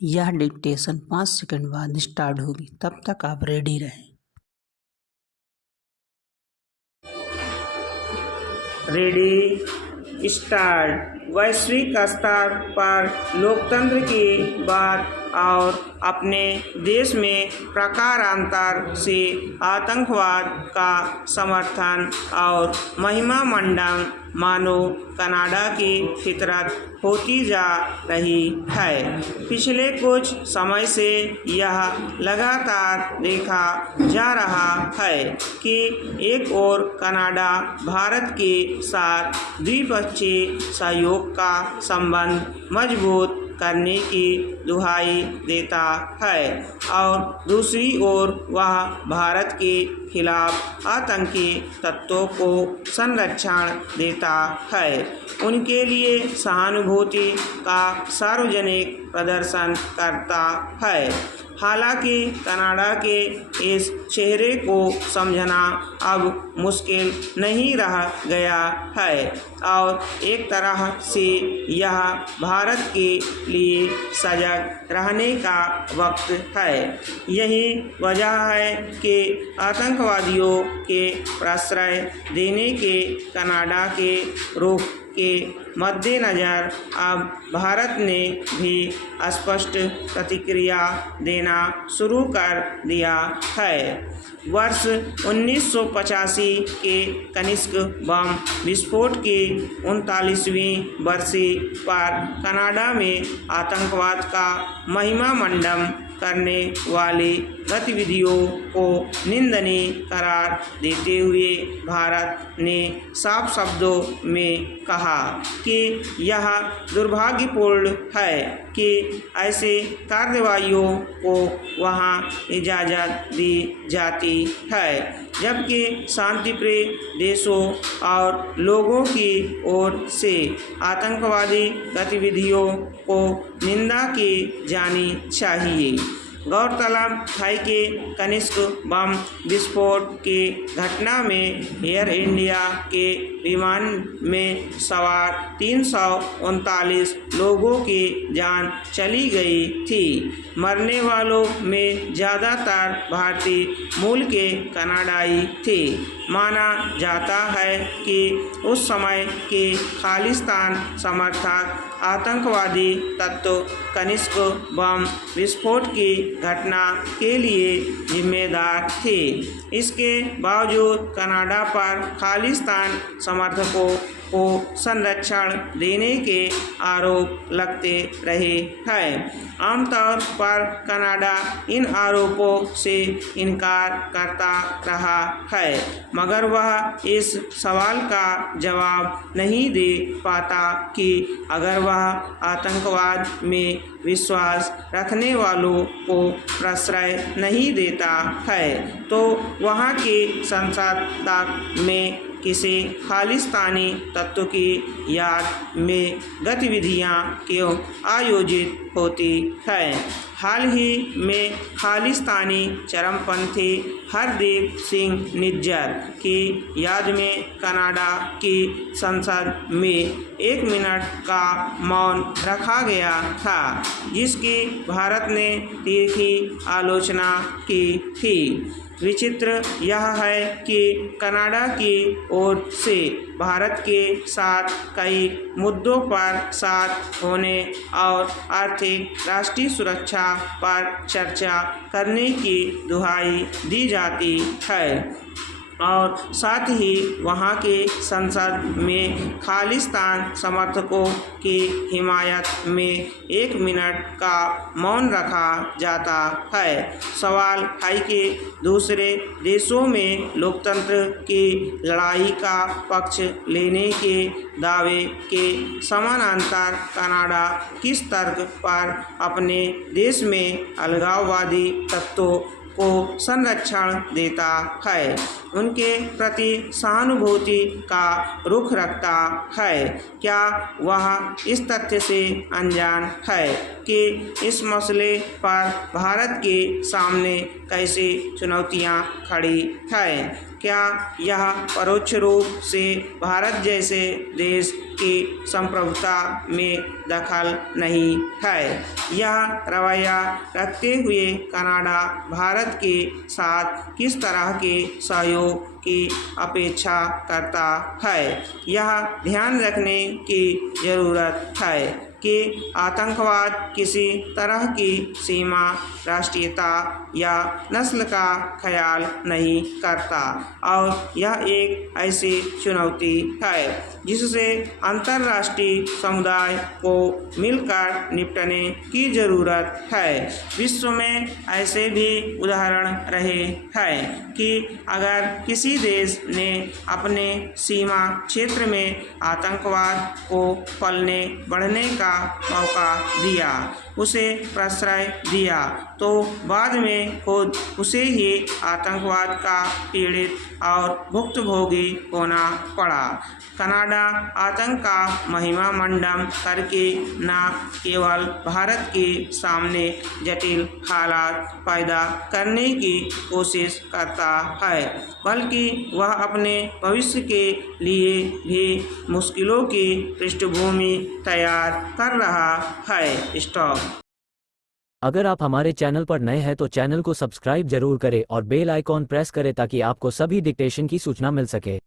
यह dictation 5 second बाद start होगी, तब तक आप रेडी रहें। Ready start. वैश्विक स्तर पर लोकतंत्र की बात और अपने देश में प्रकारांतर से आतंकवाद का समर्थन और महिमा मंडन मानो कनाडा की फितरत होती जा रही है। पिछले कुछ समय से यह लगातार देखा जा रहा है कि एक ओर कनाडा भारत के साथ द्विपक्षीय सहयोग का संबंध मजबूत करने की दुहाई देता है और दूसरी ओर वह भारत के खिलाफ आतंकी तत्वों को संरक्षण देता है। उनके लिए सहानुभूति का सार्वजनिक प्रदर्शन करता है। हालांकि कनाडा के इस चेहरे को समझना अब मुश्किल नहीं रह गया है और एक तरह से यह भारत के लिए सजग रहने का वक्त है। यही वजह है कि आतंकवादियों के प्रश्रय देने के कनाडा के रुख के मद्देनज़र अब भारत ने भी स्पष्ट प्रतिक्रिया देना शुरू कर दिया है। वर्ष 1985 के कनिष्क बम विस्फोट की 39वीं बरसी पर कनाडा में आतंकवाद का महिमा मंडन करने वाली गतिविधियों को निंदनीय करार देते हुए भारत ने साफ शब्दों में कहा कि यह दुर्भाग्यपूर्ण है कि ऐसे कार्रवाइयों को वहां इजाज़त दी जाती है, जबकि शांतिप्रिय देशों और लोगों की ओर से आतंकवादी गतिविधियों को निंदा की जानी चाहिए। गौरतलब है कि कनिष्क बम विस्फोट की घटना में एयर इंडिया के विमान में सवार 339 लोगों की जान चली गई थी। मरने वालों में ज़्यादातर भारतीय मूल के कनाडाई थे। माना जाता है कि उस समय के खालिस्तान समर्थक आतंकवादी तत्व कनिष्क बम विस्फोट की घटना के लिए जिम्मेदार थे। इसके बावजूद कनाडा पर खालिस्तान समर्थकों को संरक्षण देने के आरोप लगते रहे हैं। आमतौर पर कनाडा इन आरोपों से इनकार करता रहा है, मगर वह इस सवाल का जवाब नहीं दे पाता कि अगर वह आतंकवाद में विश्वास रखने वालों को प्रश्रय नहीं देता है तो वहाँ के संसद तक में किसी खालिस्तानी तत्व की याद में गतिविधियां क्यों आयोजित होती हैं। हाल ही में खालिस्तानी चरमपंथी हरदीप सिंह निज्जर की याद में कनाडा की संसद में 1 मिनट का मौन रखा गया था, जिसकी भारत ने तीखी आलोचना की थी। विचित्र यह है कि कनाडा की ओर से भारत के साथ कई मुद्दों पर साथ होने और आर्थिक राष्ट्रीय सुरक्षा पर चर्चा करने की दुहाई दी जाती है और साथ ही वहाँ के संसद में खालिस्तान समर्थकों की हिमायत में 1 मिनट का मौन रखा जाता है। सवाल है कि दूसरे देशों में लोकतंत्र की लड़ाई का पक्ष लेने के दावे के समानांतर कनाडा किस तर्क पर अपने देश में अलगाववादी तत्वों को संरक्षण देता है, उनके प्रति सहानुभूति का रुख रखता है। क्या वह इस तथ्य से अनजान है कि इस मसले पर भारत के सामने कैसी चुनौतियां खड़ी हैं? क्या यह परोक्ष रूप से भारत जैसे देश की संप्रभुता में दखल नहीं है। यह रवैया रखते हुए कनाडा भारत के साथ किस तरह के सहयोग की अपेक्षा करता है, यह ध्यान रखने की ज़रूरत है कि आतंकवाद किसी तरह की सीमा, राष्ट्रीयता या नस्ल का ख्याल नहीं करता और यह एक ऐसी चुनौती है जिससे अंतर्राष्ट्रीय समुदाय को मिलकर निपटने की ज़रूरत है। विश्व में ऐसे भी उदाहरण रहे हैं कि अगर किसी देश ने अपने सीमा क्षेत्र में आतंकवाद को पलने बढ़ने का मौका दिया, उसे प्रश्रय दिया, तो बाद में खुद उसे ही आतंकवाद का पीड़ित और भुक्तभोगी होना पड़ा। कनाडा आतंक का महिमा मंडन करके न केवल भारत के सामने जटिल हालात पैदा करने की कोशिश करता है, बल्कि वह अपने भविष्य के लिए भी मुश्किलों की पृष्ठभूमि तैयार कर रहा है। स्टॉप। अगर आप हमारे चैनल पर नए हैं तो चैनल को सब्सक्राइब जरूर करें और बेल आइकॉन प्रेस करें ताकि आपको सभी डिक्टेशन की सूचना मिल सके।